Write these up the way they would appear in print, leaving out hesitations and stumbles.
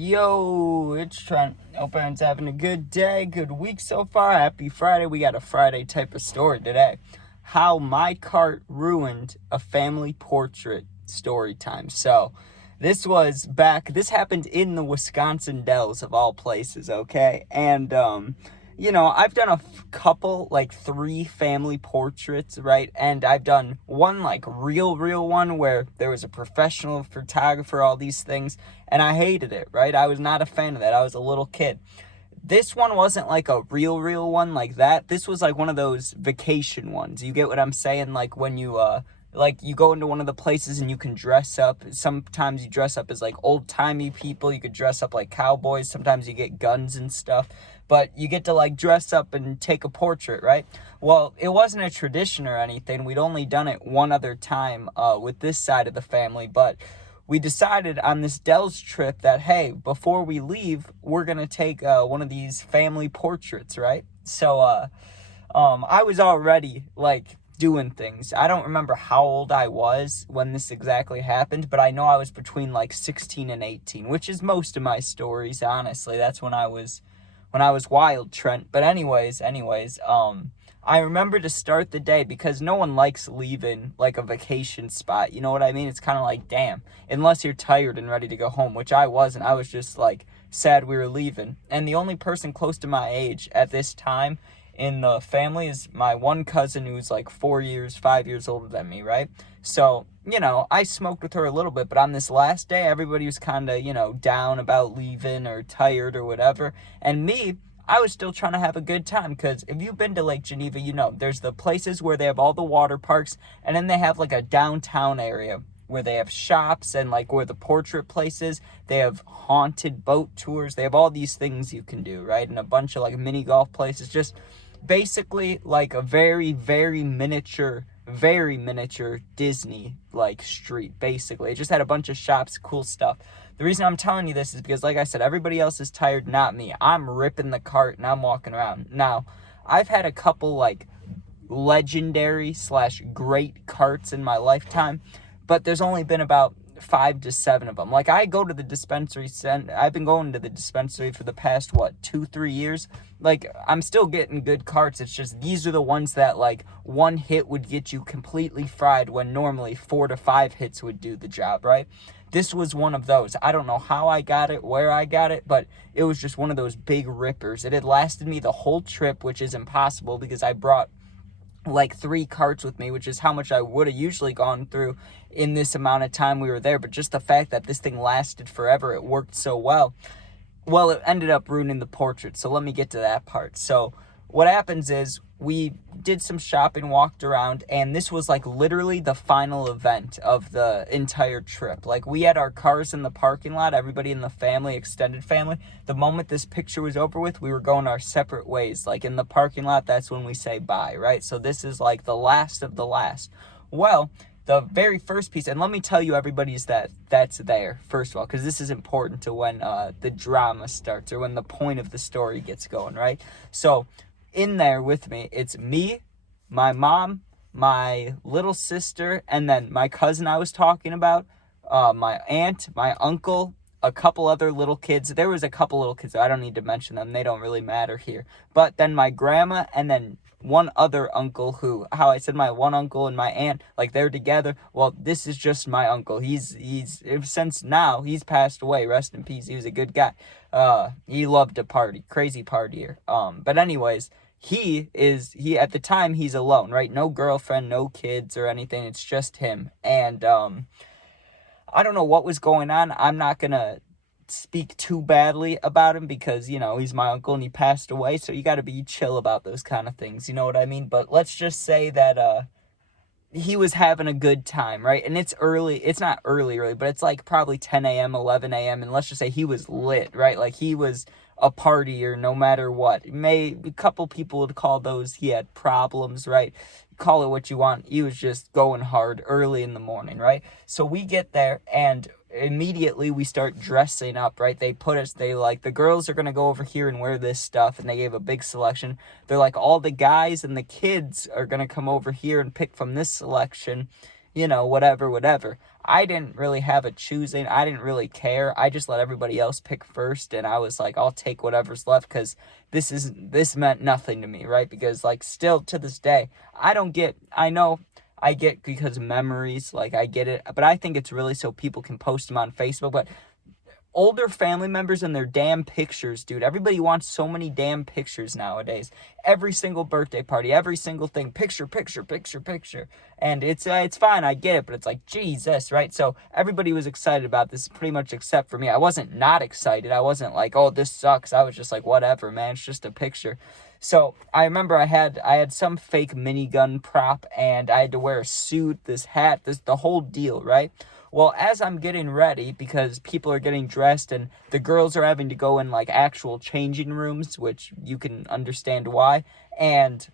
Yo, it's Trent. Hope everyone's having a good day, good week so far. Happy Friday. We got a Friday type of story today. How my cart ruined a family portrait story time. So, this happened in the Wisconsin Dells of all places, okay? I've done a couple, like 3 family portraits, right? And I've done one, like, real one where there was a professional photographer, all these things, and I hated it, right? I was not a fan of that. I was a little kid. This one wasn't like a real one like that. This was like one of those vacation ones. You get what I'm saying? Like when you go into one of the places and you can dress up. Sometimes you dress up as like old-timey people. You could dress up like cowboys. Sometimes you get guns and stuff. But you get to like dress up and take a portrait, right? Well, it wasn't a tradition or anything. We'd only done it one other time with this side of the family, but we decided on this Dells trip that, hey, before we leave, we're going to take one of these family portraits, right? I was already, like, doing things. I don't remember how old I was when this exactly happened, but I know I was between, like, 16 and 18, which is most of my stories, honestly. That's when I was wild, Trent. But anyways, I remember to start the day because no one likes leaving like a vacation spot. You know what I mean? It's kind of like, damn, unless you're tired and ready to go home, which I wasn't. I was just like sad we were leaving. And the only person close to my age at this time in the family is my one cousin who's like 5 years older than me, right? So, I smoked with her a little bit, but on this last day, everybody was kind of, down about leaving or tired or whatever. And me, I was still trying to have a good time because if you've been to Lake Geneva, there's the places where they have all the water parks, and then they have like a downtown area where they have shops and like where the portrait places. They have haunted boat tours. They have all these things you can do, right? And a bunch of like mini golf places. Just basically like a very, very miniature Disney like street. Basically, it just had a bunch of shops, cool stuff. The reason I'm telling you this is because, like I said, everybody else is tired, not me. I'm ripping the cart and I'm walking around. Now, I've had a couple like legendary / great carts in my lifetime, but there's only been about 5 to 7 of them. Like, I go to the dispensary, I've been going to the dispensary for the past, 2-3 years. Like, I'm still getting good carts. It's just these are the ones that, like, one hit would get you completely fried when normally 4 to 5 hits would do the job, right? This was one of those. I don't know how I got it, where I got it, but it was just one of those big rippers. It had lasted me the whole trip, which is impossible because I brought like 3 carts with me, which is how much I would have usually gone through in this amount of time we were there. But just the fact that this thing lasted forever, it worked so well. Well, it ended up ruining the portrait. So let me get to that part. So what happens is we did some shopping, walked around, and this was like literally the final event of the entire trip. Like, we had our cars in the parking lot, everybody in the family, extended family. The moment this picture was over with, we were going our separate ways. Like, in the parking lot, that's when we say bye, right? So this is like the last of the last. Well, the very first piece, and let me tell you everybody's that's there, first of all, because this is important to when the drama starts or when the point of the story gets going, right? So in there with me, it's me, my mom, my little sister, and then my cousin I was talking about, my aunt, my uncle, a couple other little kids. There was a couple little kids. I don't need to mention them. They don't really matter here. But then my grandma and then one other uncle who, how I said my one uncle and my aunt, like they're together. Well, this is just my uncle. He's since now he's passed away. Rest in peace. He was a good guy. He loved to party, crazy partier. But anyways, he at the time he's alone, right? No girlfriend, no kids or anything. It's just him. And I don't know what was going on. I'm not gonna speak too badly about him because, he's my uncle and he passed away, so you got to be chill about those kind of things, you know what I mean? But let's just say that he was having a good time, right? And it's early. It's not early, but it's like probably 10 a.m., 11 a.m., and let's just say he was lit, right? Like, he was a partier no matter what. A couple people would call those he had problems, right? Call it what you want. He was just going hard early in the morning, right? So we get there and immediately we start dressing up, right? They like, the girls are going to go over here and wear this stuff, and they gave a big selection. They're like, all the guys and the kids are going to come over here and pick from this selection. whatever. I didn't really have a choosing. I didn't really care. I just let everybody else pick first, and I was like, I'll take whatever's left, because this meant nothing to me, right? Because, like, still to this day, I know I get because of memories, like, I get it, but I think it's really so people can post them on Facebook. But older family members and their damn pictures, dude. Everybody wants so many damn pictures nowadays. Every single birthday party, every single thing, picture, picture, picture, picture. And it's fine, I get it, but it's like, Jesus, right? So everybody was excited about this, pretty much except for me. I wasn't not excited. I wasn't like, oh, this sucks. I was just like, whatever, man. It's just a picture. So I remember I had some fake minigun prop, and I had to wear a suit, this hat, the whole deal, right? Well, as I'm getting ready, because people are getting dressed and the girls are having to go in, like, actual changing rooms, which you can understand why, and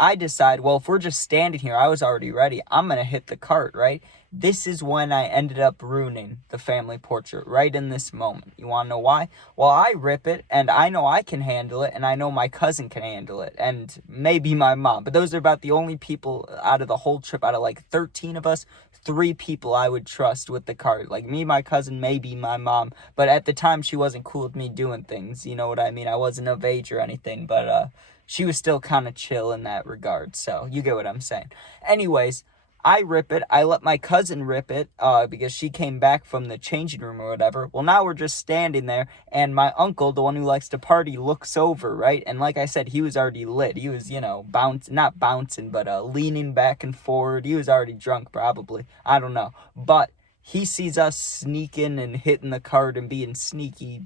I decide, well, if we're just standing here, I was already ready, I'm going to hit the cart, right? This is when I ended up ruining the family portrait, right in this moment. You want to know why? Well, I rip it, and I know I can handle it, and I know my cousin can handle it, and maybe my mom. But those are about the only people out of the whole trip, out of like 13 of us, 3 people I would trust with the cart. Like me, my cousin, maybe my mom. But at the time, she wasn't cool with me doing things. You know what I mean? I wasn't of age or anything, but she was still kind of chill in that regard. So you get what I'm saying. Anyways, I rip it. I let my cousin rip it because she came back from the changing room or whatever. Well, now we're just standing there, and my uncle, the one who likes to party, looks over, right? And like I said, he was already lit. He was, not bouncing, but leaning back and forward. He was already drunk, probably. I don't know. But he sees us sneaking and hitting the cart and being sneaky,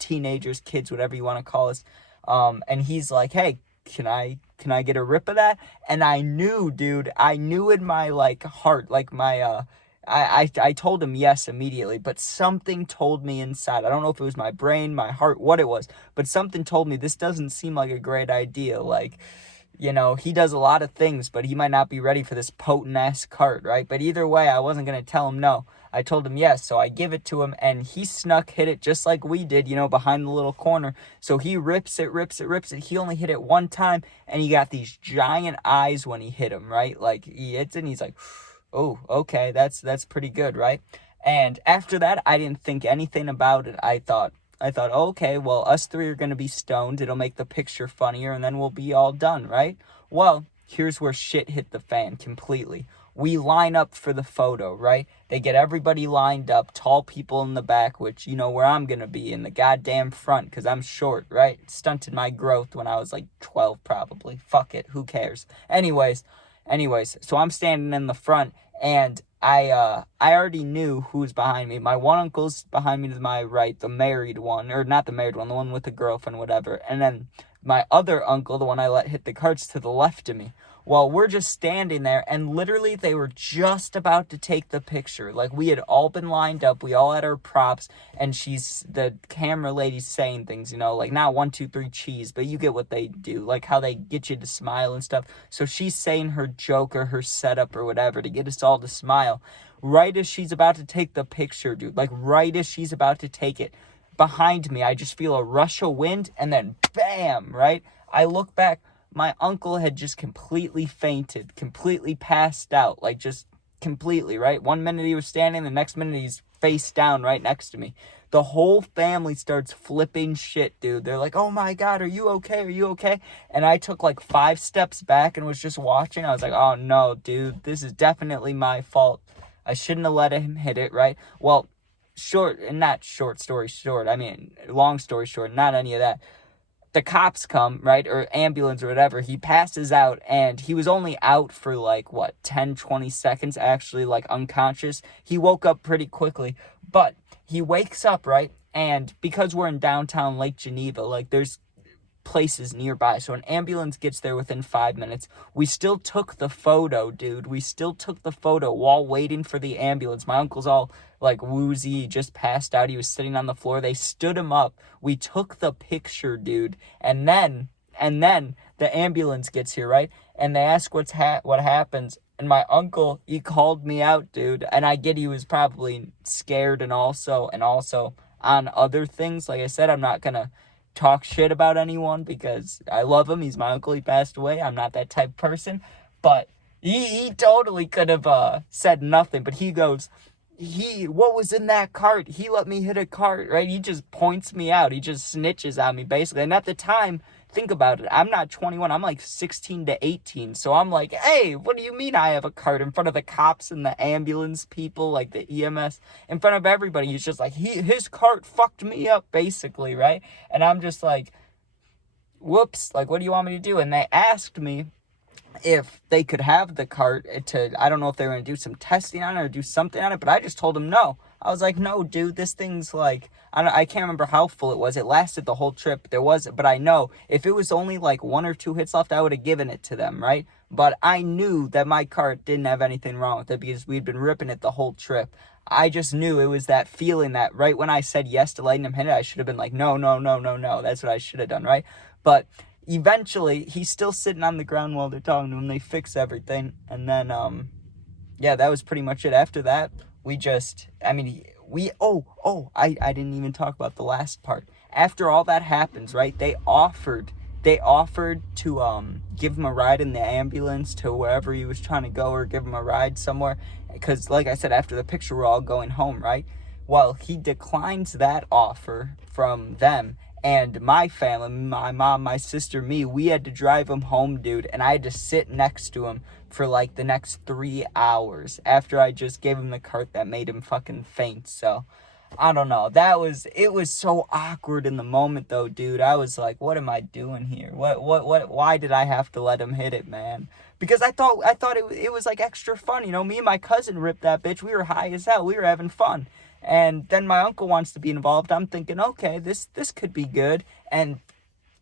teenagers, kids, whatever you want to call us. And he's like, hey, can I get a rip of that? And I knew, dude, in my, like, heart, like, my, I told him yes immediately, but something told me inside, I don't know if it was my brain, my heart, what it was, but something told me this doesn't seem like a great idea. Like, he does a lot of things, but he might not be ready for this potent-ass cart, right? But either way, I wasn't going to tell him no. I told him yes, so I give it to him, and he hit it just like we did, behind the little corner. So he rips it. He only hit it one time, and he got these giant eyes when he hit him, right? Like, he hits it, and he's like, oh, okay, that's pretty good, right? And after that, I didn't think anything about it. I thought, oh, okay, well, us 3 are going to be stoned. It'll make the picture funnier, and then we'll be all done, right? Well, here's where shit hit the fan completely. We line up for the photo, right? They get everybody lined up, tall people in the back, which, where I'm going to be, in the goddamn front, because I'm short, right? It stunted my growth when I was like 12, probably. Fuck it, who cares? Anyways, so I'm standing in the front, and I already knew who was behind me. My one uncle's behind me to my right, the married one, or not the married one, the one with the girlfriend, whatever. And then my other uncle, the one I let hit the carts, to the left of me. Well, we're just standing there, and literally they were just about to take the picture. Like, we had all been lined up, we all had our props, and the camera lady's saying things, like, not 1, 2, 3 cheese, but you get what they do, like how they get you to smile and stuff. So she's saying her joke or her setup or whatever to get us all to smile. Right as she's about to take the picture, dude, like right as she's about to take it, behind me, I just feel a rush of wind, and then bam, right? I look back. My uncle had just completely fainted, completely passed out, like just completely, right? 1 minute he was standing, the next minute he's face down right next to me. The whole family starts flipping shit, dude. They're like, oh my God, are you okay? Are you okay? And I took like 5 steps back and was just watching. I was like, oh no, dude, this is definitely my fault. I shouldn't have let him hit it, right? Well, long story short, not any of that. The cops come, right, or ambulance or whatever, he passes out, and he was only out for, 10, 20 seconds, actually, unconscious. He woke up pretty quickly, but he wakes up, right, and because we're in downtown Lake Geneva, there's places nearby, so an ambulance gets there within 5 minutes. We still took the photo, dude. We still took the photo while waiting for the ambulance. My uncle's all woozy, just passed out. He was sitting on the floor. They stood him up. We took the picture, dude. And then the ambulance gets here, right? And they ask what happens. And my uncle, he called me out, dude. And I get he was probably scared and also on other things. Like I said, I'm not gonna talk shit about anyone because I love him. He's my uncle. He passed away. I'm not that type of person. But He totally could have said nothing, but he goes, what was in that cart? He let me hit a cart, right? He just points me out. He just snitches on me, basically. And at the time, think about it. I'm not 21. I'm like 16 to 18. So I'm like, hey, what do you mean I have a cart in front of the cops and the ambulance people, like the EMS, in front of everybody? He's just like, his cart fucked me up, basically, right? And I'm just like, whoops, like, what do you want me to do? And they asked me if they could have the cart I don't know if they were going to do some testing on it or do something on it, but I just told them no. I was like, no, dude, this thing's like, I can't remember how full it was. It lasted the whole trip. But I know if it was only like 1 or 2 hits left, I would have given it to them, right? But I knew that my cart didn't have anything wrong with it because we'd been ripping it the whole trip. I just knew it was that feeling that right when I said yes to letting him hit it, I should have been like, no, no, no, no, no. That's what I should have done, right? But eventually, he's still sitting on the ground while they're talking to him. They fix everything. And then, yeah, that was pretty much it. After that, I didn't even talk about the last part. After all that happens, right, they offered to give him a ride in the ambulance to wherever he was trying to go, or give him a ride somewhere, because like I said, after the picture we're all going home, right? Well, he declines that offer from them, and my family, my mom, my sister, me, we had to drive him home, dude, and I had to sit next to him for like the next 3 hours after I just gave him the cart that made him fucking faint. So I don't know. It was so awkward in the moment though, dude. I was like, what am I doing here? Why did I have to let him hit it, man? Because I thought it was like extra fun. You know, me and my cousin ripped that bitch. We were high as hell. We were having fun. And then my uncle wants to be involved. I'm thinking, okay, this could be good. And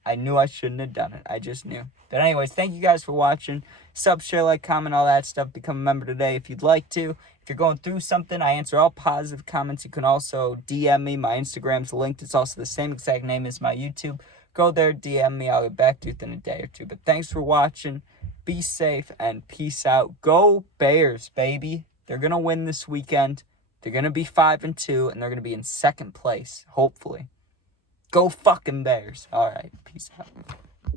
I knew I shouldn't have done it. I just knew. But anyways, thank you guys for watching. Sub, share, like, comment, all that stuff. Become a member today if you'd like to. If you're going through something, I answer all positive comments. You can also DM me. My Instagram's linked. It's also the same exact name as my YouTube. Go there, DM me. I'll get back to you within a day or two. But thanks for watching. Be safe and peace out. Go Bears, baby. They're going to win this weekend. They're going to be 5-2, and they're going to be in second place, hopefully. Go fucking Bears. All right, peace out.